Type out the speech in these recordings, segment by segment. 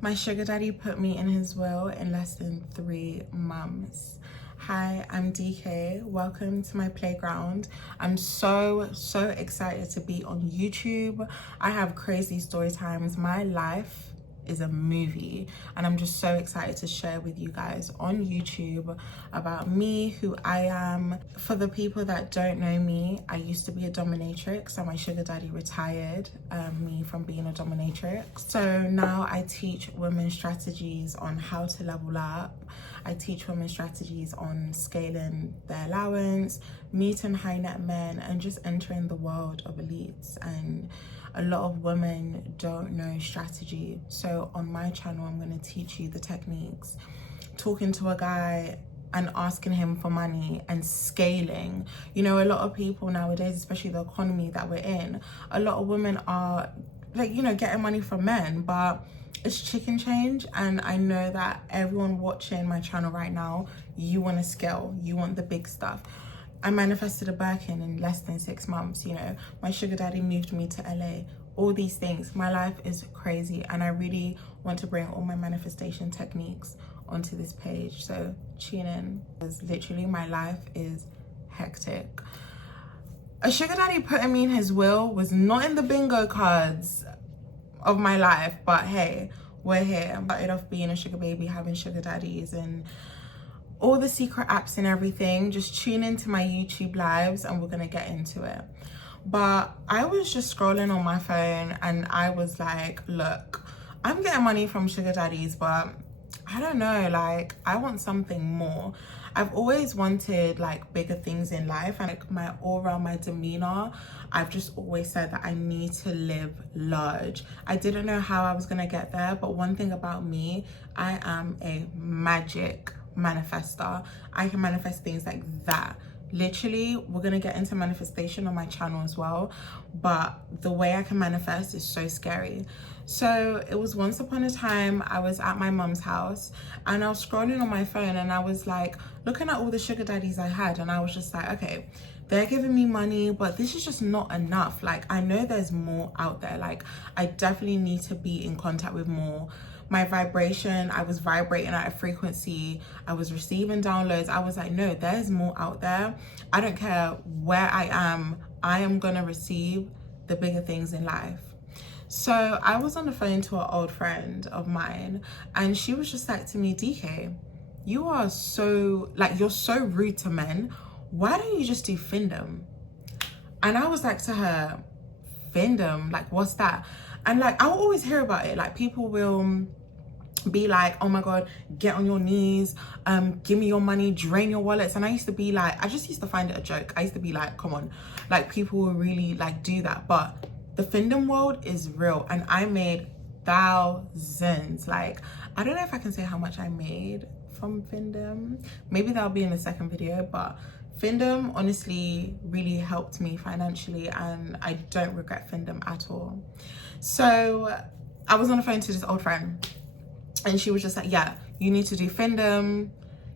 My sugar daddy put me in his will in less than 3 months. Hi, I'm DK. Welcome to my playground. I'm so excited to be on YouTube. I have crazy story times. My life is a movie, and I'm just so excited to share with you guys on YouTube about me, who I am. For the people that don't know me, I used to be a dominatrix, so my sugar daddy retired me from being a dominatrix. So now I teach women strategies on how to level up. I teach women strategies on scaling their allowance, meeting high net men, and just entering the world of elites. And a lot of women don't know strategy. So on my channel, I'm going to teach you the techniques. Talking to a guy and asking him for money and scaling. You know, a lot of people nowadays, especially the economy that we're in, a lot of women are like, you know, getting money from men, but it's chicken change. And I know that everyone watching my channel right now, you want to scale, you want the big stuff. I manifested a Birkin in less than 6 months, you know. My sugar daddy moved me to LA. All these things. My life is crazy, and I really want to bring all my manifestation techniques onto this page. So tune in, because literally my life is hectic. A sugar daddy putting me in his will was not in the bingo cards of my life, but hey, we're here. I started off being a sugar baby, having sugar daddies and all the secret apps and everything. Just tune into my YouTube lives and we're gonna get into it. But I was just scrolling on my phone and I was like, look, I'm getting money from sugar daddies, but I don't know, like, I want something more. I've always wanted like bigger things in life, and like my aura, my demeanor, I've just always said that I need to live large. I didn't know how I was gonna get there, but one thing about me, I am a magic manifester. I can manifest things like that. Literally, we're gonna get into manifestation on my channel as well, but the way I can manifest is so scary. So it was once upon a time, I was at my mum's house and I was scrolling on my phone and I was like looking at all the sugar daddies I had, and I was just like, okay, they're giving me money, but this is just not enough. Like, I know there's more out there. Like, I definitely need to be in contact with more. My vibration, I was vibrating at a frequency, I was receiving downloads. I was like, no, there's more out there. I don't care where I am gonna receive the bigger things in life. So I was on the phone to an old friend of mine, and she was just like to me, DK, you are so, like, you're so rude to men. Why don't you just do findom? And I was like to her, findom, like, what's that? And like, I'll always hear about it. Like, people will be like, oh my god, get on your knees, give me your money, drain your wallets. And I used to be like, I just used to find it a joke. I used to be like, come on, like, people will really like do that. But the findom world is real, and I made thousands. Like, I don't know if I can say how much I made from findom. Maybe that'll be in the second video, but findom honestly really helped me financially, and I don't regret findom at all. So I was on the phone to this old friend, and she was just like, yeah, you need to do findom,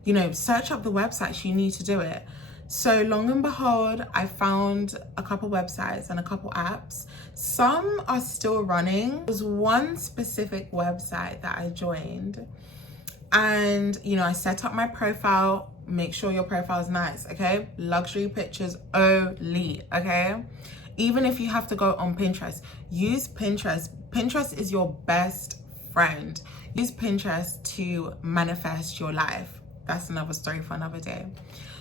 you know, search up the websites, you need to do it. So long and behold, I found a couple websites and a couple apps. Some are still running. There was one specific website that I joined, and you know, I set up my profile. Make sure your profile is nice, okay? Luxury pictures only, okay? Even if you have to go on Pinterest, use Pinterest. Pinterest is your best friend. Use Pinterest to manifest your life. That's another story for another day.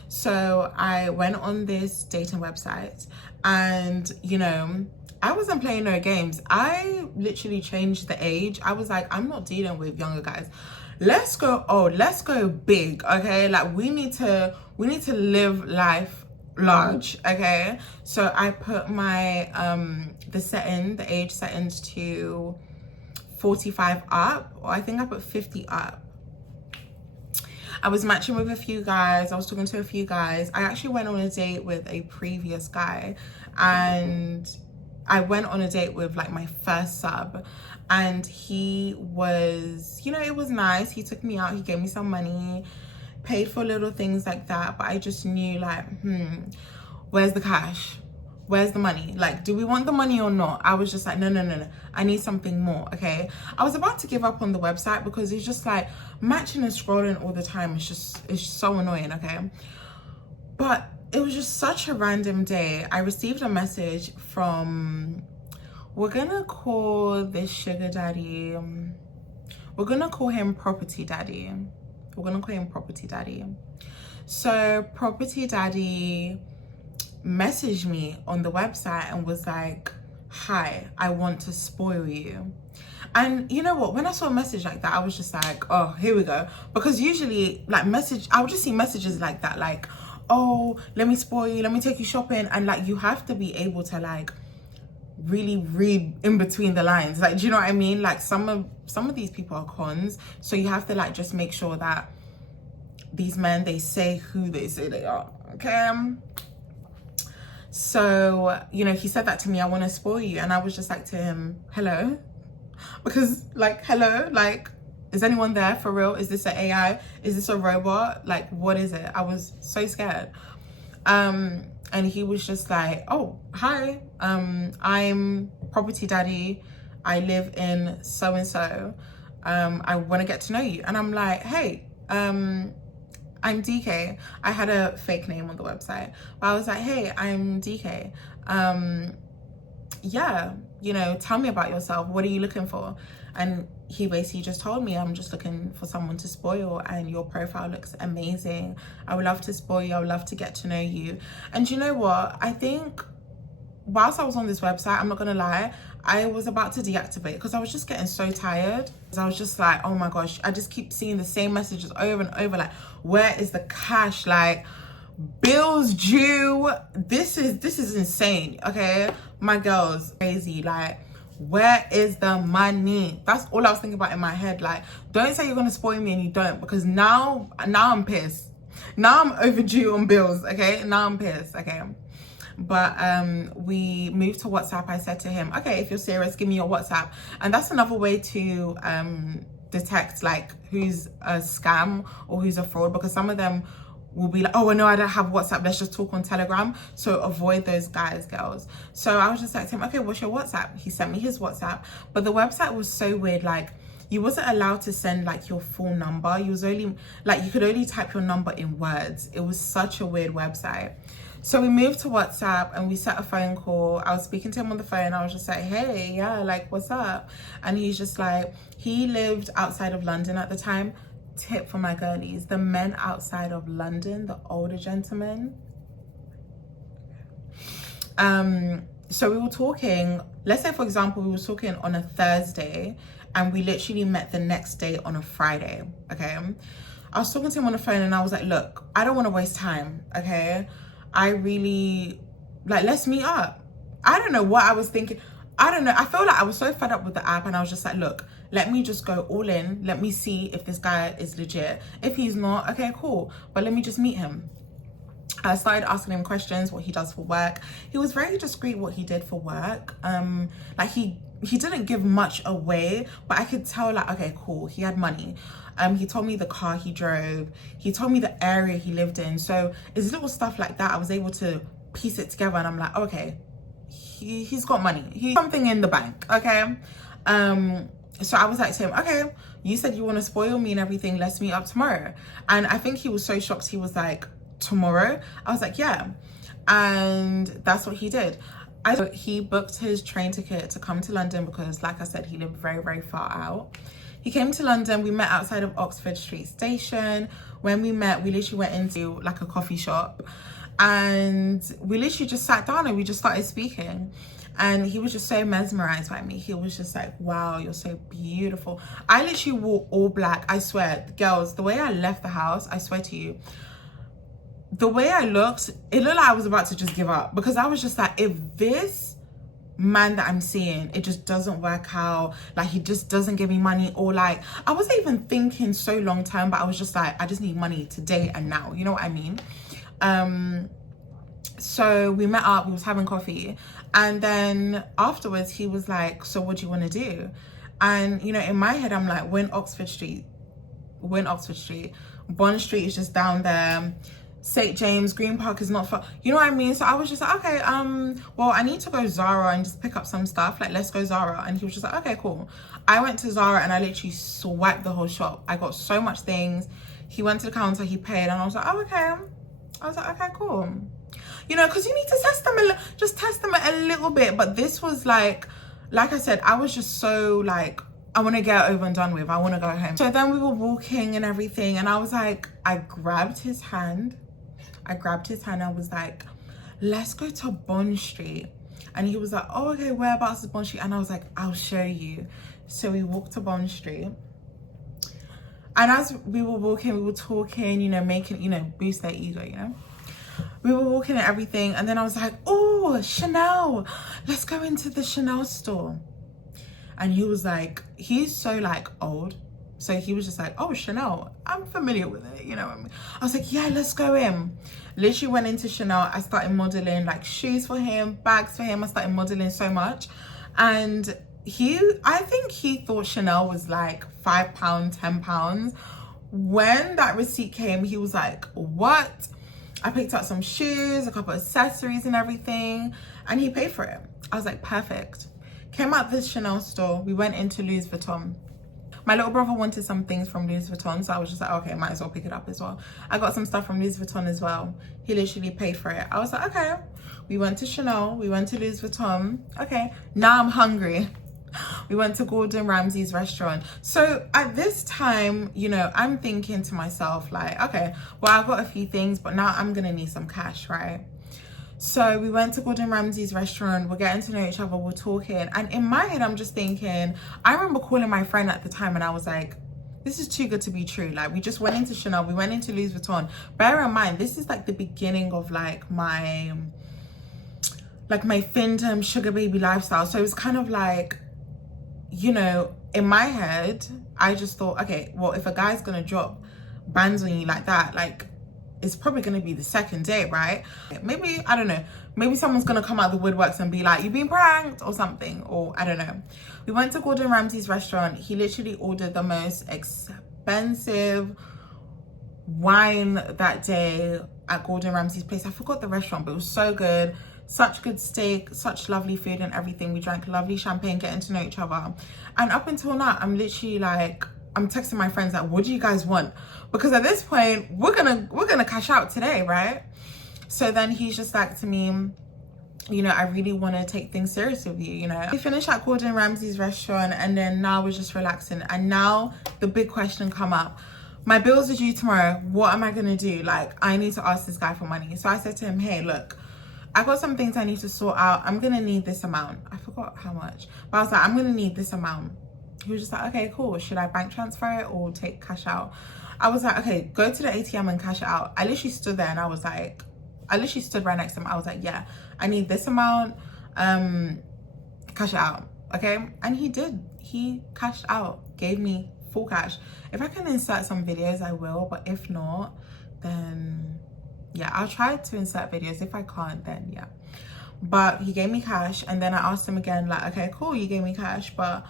So I went on this dating website, and you know, I wasn't playing no games. I literally changed the age. I was like, I'm not dealing with younger guys. Let's go old, let's go big, okay? Like, we need to live life large, okay? So I put my the age settings to 45 up, or I think I put 50 up. I was matching with a few guys. I was talking to a few guys. I actually went on a date with a previous guy, and I went on a date with like my first sub, and he was, you know, it was nice. He took me out, he gave me some money, paid for little things like that, but I just knew like, where's the cash? where's the money? Like, do we want the money or not? I was just like, no, I need something more. Okay, I was about to give up on the website because it's just like matching and scrolling all the time. It's so annoying. Okay, but it was just such a random day. I received a message from, we're gonna call this sugar daddy, we're gonna call him property daddy. So property daddy messaged me on the website and was like, hi, I want to spoil you. And you know what, when I saw a message like that, I was just like, oh, here we go. Because usually like I would just see messages like that, like, oh, let me spoil you, let me take you shopping. And like, you have to be able to like really read in between the lines. Like, do you know what I mean? Like some of these people are cons. So you have to like just make sure that these men, they say who they say they are. Okay. So, you know, he said that to me, I want to spoil you. And I was just like to him, hello? Because like, hello, like, is anyone there for real? Is this an AI? Is this a robot? Like, what is it? I was so scared. And he was just like, oh, hi, I'm property daddy. I live in so-and-so. I want to get to know you. And I'm like, hey, I'm DK. I had a fake name on the website, but I was like, hey, I'm DK. Yeah, you know, tell me about yourself. What are you looking for? And he basically just told me, I'm just looking for someone to spoil, and your profile looks amazing. I would love to spoil you. I would love to get to know you. And you know what? I think whilst I was on this website, I'm not gonna lie, I was about to deactivate because I was just getting so tired. I was just like, oh my gosh, I just keep seeing the same messages over and over. Like, where is the cash? Like, bills due. This is insane. Okay, my girl's crazy. Like, where is the money? That's all I was thinking about in my head. Like, don't say you're gonna spoil me and you don't, because now I'm pissed. Now I'm overdue on bills. Okay, now I'm pissed. Okay. But we moved to WhatsApp. I said to him, okay, if you're serious, give me your WhatsApp. And that's another way to detect like who's a scam or who's a fraud, because some of them will be like, oh no, I don't have WhatsApp, let's just talk on Telegram. So avoid those guys, girls. So I was just like to him, okay, what's your WhatsApp? He sent me his WhatsApp, but the website was so weird. Like, you wasn't allowed to send like your full number. You was only like, you could only type your number in words. It was such a weird website. So we moved to WhatsApp and we set a phone call. I was speaking to him on the phone. I was just like, hey, yeah, like, what's up? And he's just like, he lived outside of London at the time. Tip for my girlies, the men outside of London, the older gentlemen. So we were talking, let's say for example, we were talking on a Thursday and we literally met the next day on a Friday, okay? I was talking to him on the phone and I was like, look, I don't want to waste time, okay? I really, like, let's meet up. I don't know what I was thinking. I don't know. I feel like I was so fed up with the app and I was just like, look, let me just go all in. Let me see if this guy is legit. If he's not, okay, cool. But let me just meet him. I started asking him questions, what he does for work. He was very discreet what he did for work. Like he didn't give much away, but I could tell like, okay, cool. He had money. He told me the car he drove. He told me the area he lived in. So it's little stuff like that. I was able to piece it together and I'm like, okay, he's got money. He's something in the bank, okay? So I was like to him, okay, you said you want to spoil me and everything. Let's meet up tomorrow. And I think he was so shocked. He was like, tomorrow? I was like, yeah. And that's what he did. He booked his train ticket to come to London because, like I said, he lived very, very far out. He came to London. We met outside of Oxford Street Station. When we met, we literally went into like a coffee shop and we literally just sat down and we just started speaking. And he was just so mesmerized by me. He was just like, wow, you're so beautiful. I literally wore all black. I swear, girls, the way I left the house, I swear to you, the way I looked, it looked like I was about to just give up, because I was just like, if this man that I'm seeing, it just doesn't work out, like he just doesn't give me money, or like, I wasn't even thinking so long term, but I was just like, I just need money today and now, you know what I mean? So we met up, we was having coffee, and then afterwards he was like, so what do you want to do? And you know, in my head I'm like, we're in Oxford Street, Bond Street is just down there. St. James, Green Park is not far. You know what I mean? So I was just like, okay, well, I need to go Zara and just pick up some stuff. Like, let's go Zara. And he was just like, okay, cool. I went to Zara and I literally swiped the whole shop. I got so much things. He went to the counter, he paid, and I was like, oh, okay. I was like, okay, cool. You know, because you need to test them, just test them a little bit. But this was like I said, I was just so like, I want to get over and done with. I want to go home. So then we were walking and everything. And I was like, I grabbed his hand. I was like, let's go to Bond Street. And he was like, oh, okay, whereabouts is Bond Street? And I was like, I'll show you. So we walked to Bond Street. And as we were walking, we were talking, you know, making, you know, boost their ego, you know. We were walking and everything. And then I was like, oh, Chanel. Let's go into the Chanel store. And he was like, he's so like old. So he was just like, oh, Chanel, I'm familiar with it, you know what I mean? I was like, yeah, let's go in. Literally went into Chanel. I started modeling like shoes for him, bags for him. I started modeling so much. And I think he thought Chanel was like £5, £10. When that receipt came, he was like, what? I picked up some shoes, a couple of accessories and everything, and he paid for it. I was like, perfect. Came out this Chanel store. We went into Louis Vuitton. My little brother wanted some things from Louis Vuitton, so I was just like, okay, might as well pick it up as well. I got some stuff from Louis Vuitton as well. He literally paid for it. I was like, okay. We went to Chanel, we went to Louis Vuitton. Okay, now I'm hungry. We went to Gordon Ramsay's restaurant. So at this time, you know, I'm thinking to myself like, okay, well, I've got a few things, but now I'm gonna need some cash, right? So we went to Gordon Ramsay's restaurant, we're getting to know each other, we're talking. And in my head, I'm just thinking, I remember calling my friend at the time and I was like, this is too good to be true. Like, we just went into Chanel, we went into Louis Vuitton. Bear in mind, this is like the beginning of like my findom sugar baby lifestyle. So it was kind of like, you know, in my head, I just thought, okay, well, if a guy's gonna drop bands on you like that, like, it's probably going to be the second date, right? Maybe, I don't know, maybe someone's going to come out the woodworks and be like, you've been pranked or something, or I don't know. We went to Gordon Ramsay's restaurant. He literally ordered the most expensive wine that day at Gordon Ramsay's place. I forgot the restaurant, but it was so good. Such good steak, such lovely food and everything. We drank lovely champagne, getting to know each other. And up until now, I'm literally like, I'm texting my friends like, what do you guys want? Because at this point, we're gonna cash out today, right? So then he's just like to me, you know, I really want to take things serious with you, you know. We finished at Gordon Ramsay's restaurant and then now we're just relaxing. And now the big question come up. My bills are due tomorrow. What am I gonna do? Like, I need to ask this guy for money. So I said to him, hey, look, I got some things I need to sort out. I'm gonna need this amount. I forgot how much, but I was like, I'm gonna need this amount. He was just like, okay, cool. Should I bank transfer it or take cash out? I was like, okay, go to the ATM and cash it out. I literally stood there and I was like, I literally stood right next to him. I was like, yeah, I need this amount, cash it out, okay? And he did. He cashed out, gave me full cash. If I can insert some videos, I will. But if not, then yeah, I'll try to insert videos. If I can't, then yeah. But he gave me cash and then I asked him again, like, okay, cool, you gave me cash, but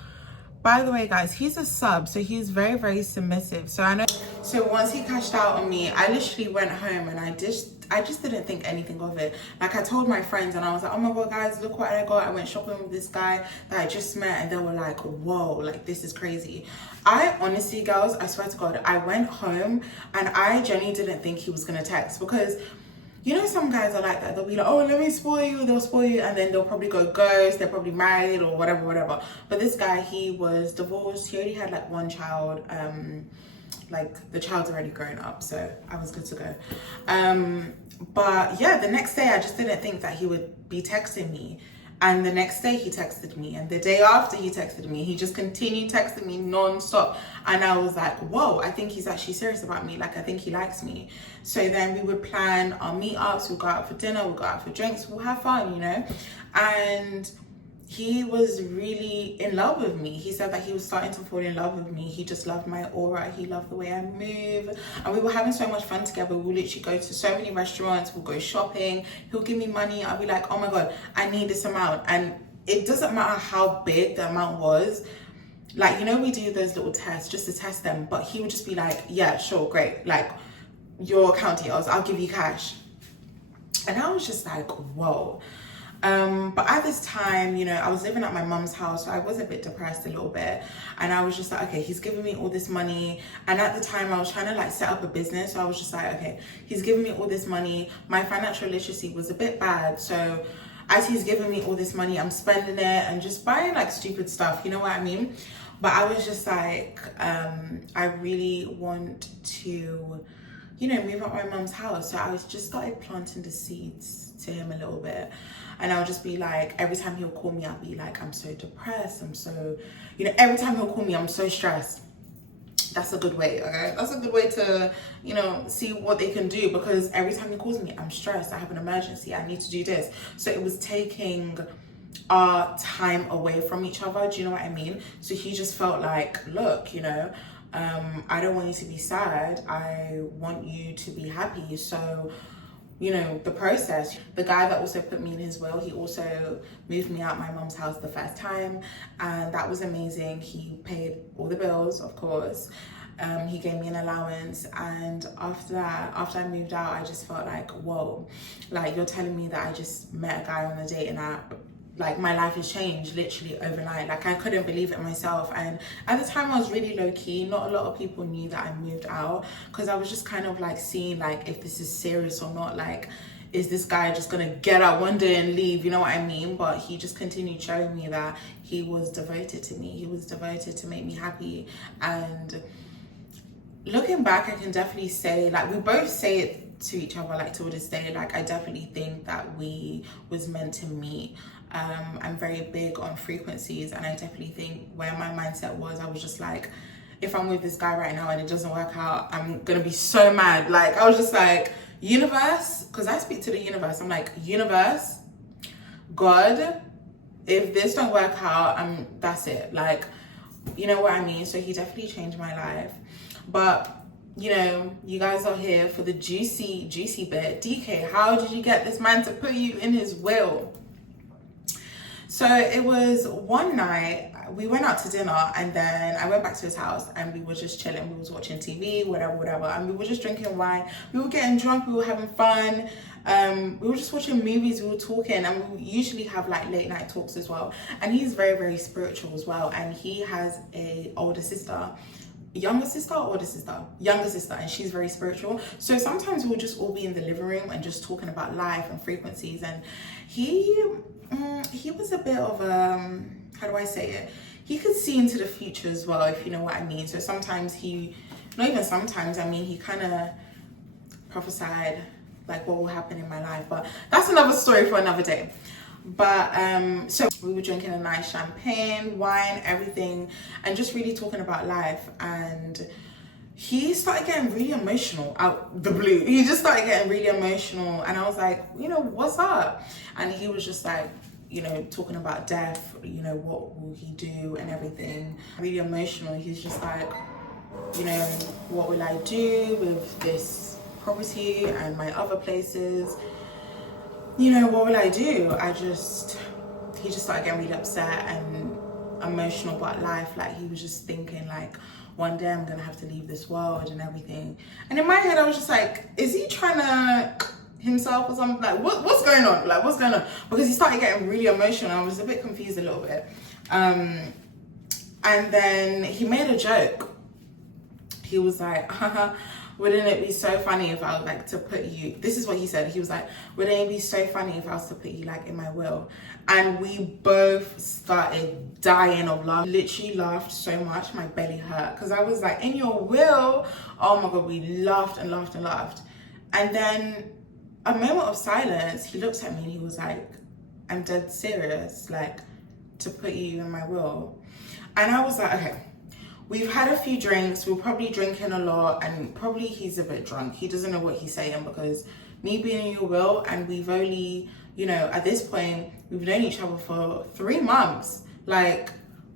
by the way, guys, he's a sub, so he's very, very submissive. So I know. So once he cashed out on me, I literally went home and I just didn't think anything of it. Like, I told my friends and I was like, oh my God, guys, look what I got. I went shopping with this guy that I just met and they were like, whoa, like, this is crazy. I honestly, girls, I swear to God, I went home and I genuinely didn't think he was gonna text because, you know, some guys are like that. They'll be like, oh, let me spoil you. They'll spoil you. And then they'll probably go ghost. They're probably married or whatever, whatever. But this guy, he was divorced. He already had like one child. Like the child's already grown up. So I was good to go. But yeah, the next day, I just didn't think that he would be texting me. And the next day he texted me. And the day after he texted me, he just continued texting me non-stop. And I was like, whoa, I think he's actually serious about me. Like, I think he likes me. So then we would plan our meetups. We'll go out for dinner. We'll go out for drinks. We'll have fun, you know. And he was really in love with me. He said that he was starting to fall in love with me. He just loved my aura. He loved the way I move. And we were having so much fun together. We'll literally go to so many restaurants. We'll go shopping. He'll give me money. I'll be like, oh my God, I need this amount. And it doesn't matter how big the amount was. Like, you know, we do those little tests just to test them. But he would just be like, yeah, sure, great. Like, your account details, I'll give you cash. And I was just like, whoa. But at this time, you know, I was living at my mum's house, so I was a bit depressed a little bit. And I was just like, okay, he's giving me all this money. And at the time I was trying to like set up a business. So I was just like, okay, he's giving me all this money. My financial literacy was a bit bad. So as he's giving me all this money, I'm spending it and just buying like stupid stuff, you know what I mean? But I was just like, I really want to, you know, move out my mum's house. So I was just started planting the seeds to him a little bit. And I'll just be like, every time he'll call me, I'll be like, I'm so depressed. I'm so, you know, every time he'll call me, I'm so stressed. That's a good way, okay? That's a good way to, you know, see what they can do, because every time he calls me, I'm stressed. I have an emergency. I need to do this. So it was taking our time away from each other. Do you know what I mean? So he just felt like, look, you know, I don't want you to be sad. I want you to be happy. So, you know, the process. The guy that also put me in his will, he also moved me out my mum's house the first time, and that was amazing. He paid all the bills, of course. He gave me an allowance, and after that, after I moved out, I just felt like, whoa, like you're telling me that I just met a guy on a dating app. Like my life has changed literally overnight. Like I couldn't believe it myself. And at the time I was really low key. Not a lot of people knew that I moved out, because I was just kind of like seeing like if this is serious or not. Like, is this guy just gonna get out one day and leave? You know what I mean? But he just continued showing me that he was devoted to me. He was devoted to make me happy. And looking back, I can definitely say, like, we both say it to each other, like, till this day, like, I definitely think that we was meant to meet. I'm very big on frequencies, and I definitely think where my mindset was, I was just like, if I'm with this guy right now and it doesn't work out, I'm gonna be so mad. Like, I was just like, universe, because I speak to the universe, I'm like, universe, God, if this don't work out, that's it. Like, you know what I mean? So he definitely changed my life. But you know, you guys are here for the juicy bit. DK, how did you get this man to put you in his will? So it was one night, we went out to dinner, and then I went back to his house, and we were just chilling. We was watching TV, whatever, and we were just drinking wine. We were getting drunk, we were having fun. We were just watching movies, we were talking, and we usually have like late night talks as well. And he's very, very spiritual as well, and he has a older sister. Younger sister, and she's very spiritual. So sometimes we'll just all be in the living room and just talking about life and frequencies. And he was a bit of how do I say it? He could see into the future as well, if you know what I mean. So sometimes he kind of prophesied like what will happen in my life. But that's another story for another day. But so we were drinking a nice champagne, wine, everything, and just really talking about life. And he started getting really emotional out the blue. He just started getting really emotional, and I was like, you know, what's up? And he was just like, you know, talking about death, you know, what will he do and everything. Really emotional. He's just like, you know, what will I do with this property and my other places? You know, what will I do? He just started getting really upset and emotional about life. Like, he was just thinking like, one day I'm gonna have to leave this world and everything. And in my head, I was just like, is he trying to himself or something? Like, what's going on? Like, what's going on? Because he started getting really emotional. I was a bit confused a little bit. And then he made a joke. He was like, wouldn't it be so funny if I was like to put you, this is what he said, he was like, wouldn't it be so funny if I was to put you like in my will? And we both started dying of laugh. Literally laughed so much my belly hurt, because I was like, in your will? Oh my God, we laughed and laughed and laughed. And then a moment of silence, he looked at me and he was like, I'm dead serious, like, to put you in my will. And I was like, okay, we've had a few drinks, we're probably drinking a lot, and probably he's a bit drunk. He doesn't know what he's saying, because me being in your will, and we've only, you know, at this point, we've known each other for 3 months. Like,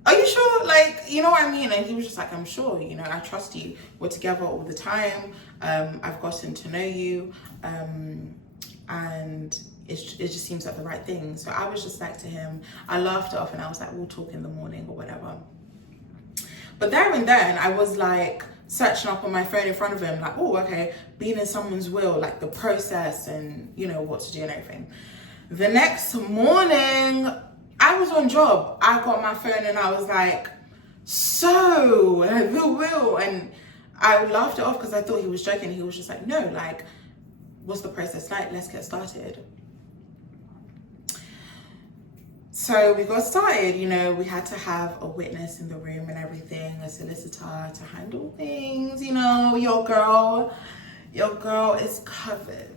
are you sure? Like, you know what I mean? And he was just like, I'm sure, you know, I trust you. We're together all the time. I've gotten to know you. And it just seems like the right thing. So I was just like to him, I laughed it off and I was like, we'll talk in the morning or whatever. But there and then I was like, searching up on my phone in front of him, like, oh, okay, being in someone's will, like the process and, you know, what to do and everything. The next morning, I was on job. I got my phone and I was like, so, the will. And I laughed it off because I thought he was joking. He was just like, no, like, what's the process like? Let's get started. So we got started, you know, we had to have a witness in the room and everything, a solicitor to handle things, you know, your girl is covered.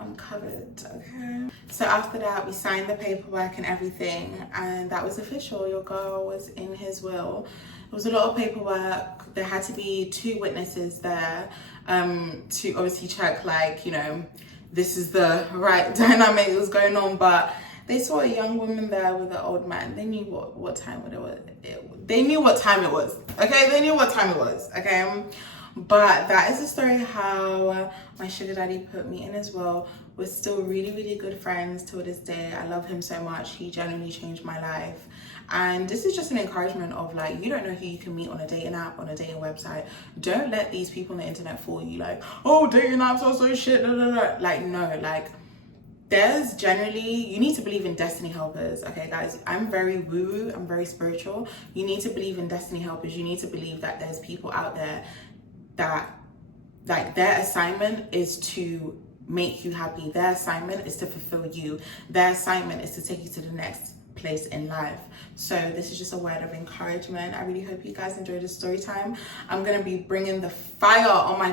I'm covered, okay? So after that, we signed the paperwork and everything, and that was official. Your girl was in his will. It was a lot of paperwork. There had to be 2 witnesses there to obviously check, like, you know, this is the right dynamic that was going on. But they saw a young woman there with an old man. They knew what time it was. They knew what time it was, okay? They knew what time it was, okay? But that is the story how my sugar daddy put me in as well. We're still really, really good friends till this day. I love him so much. He genuinely changed my life. And this is just an encouragement of, like, you don't know who you can meet on a dating app, on a dating website. Don't let these people on the internet fool you, like, oh, dating apps are so shit, blah, blah, blah. Like, no, like, there's generally, you need to believe in destiny helpers. Okay, guys, I'm very woo-woo, I'm very spiritual. You need to believe in destiny helpers. You need to believe that there's people out there that, like, their assignment is to make you happy. Their assignment is to fulfill you. Their assignment is to take you to the next place in life. So this is just a word of encouragement. I really hope you guys enjoyed the story time. I'm gonna be bringing the fire on my